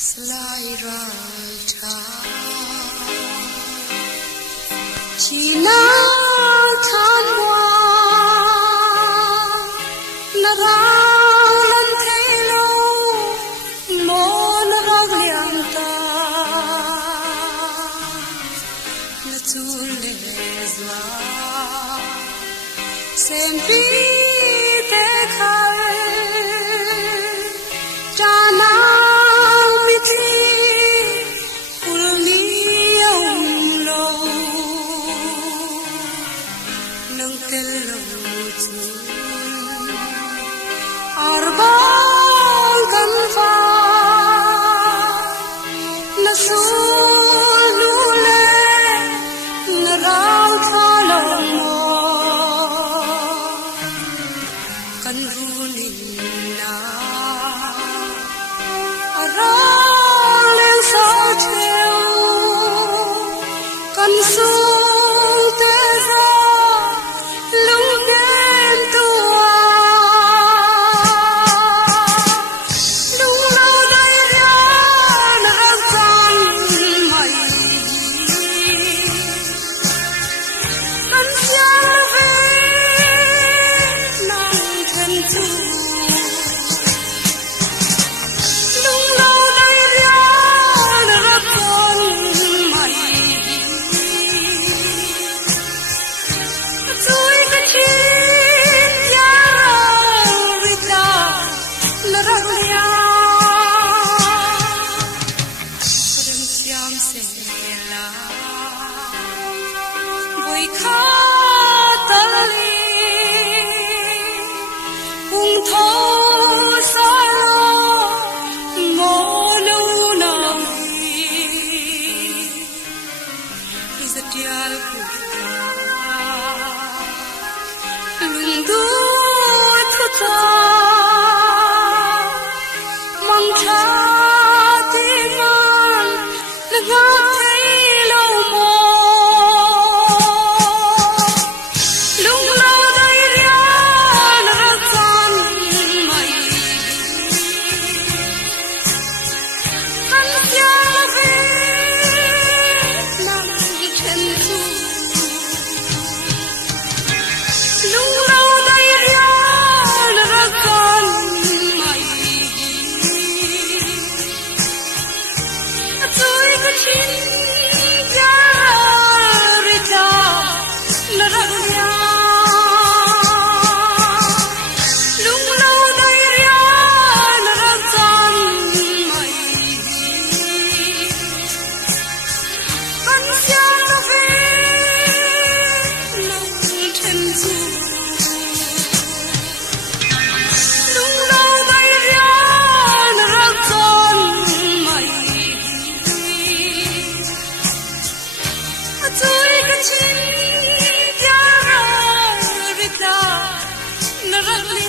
Slide chỉ nắng than hoa na rau lần thấy lâu mô na rau liang ta na tu le zwa xem pi te khai cha na mi thi hul ni ông lâu nang tel lâu chu arbang kan fa na su lu le na rau tha long mo kan ru ni na ara len sa theo kan su te ra lung đen tua lung lâu đây ra na san mai kan sia ve nang thân tu lung lâu đây ra na san mai tôi cái chi ya rita na raglia rem siam se la voi kha tali ung tho sa lo mo no na is a dial lung du thu ta mang cha ti man na ga thấy lâu mò lung lâu đây ra na san mai kan sia ve nang chen tu lung lâu đây ra na san mai tôi có chín ya rita na raglia lung lâu đây ra na san mai kan sia ve nang chen tu lung lâu đây ra na san mai tôi có chín ya rita na raglia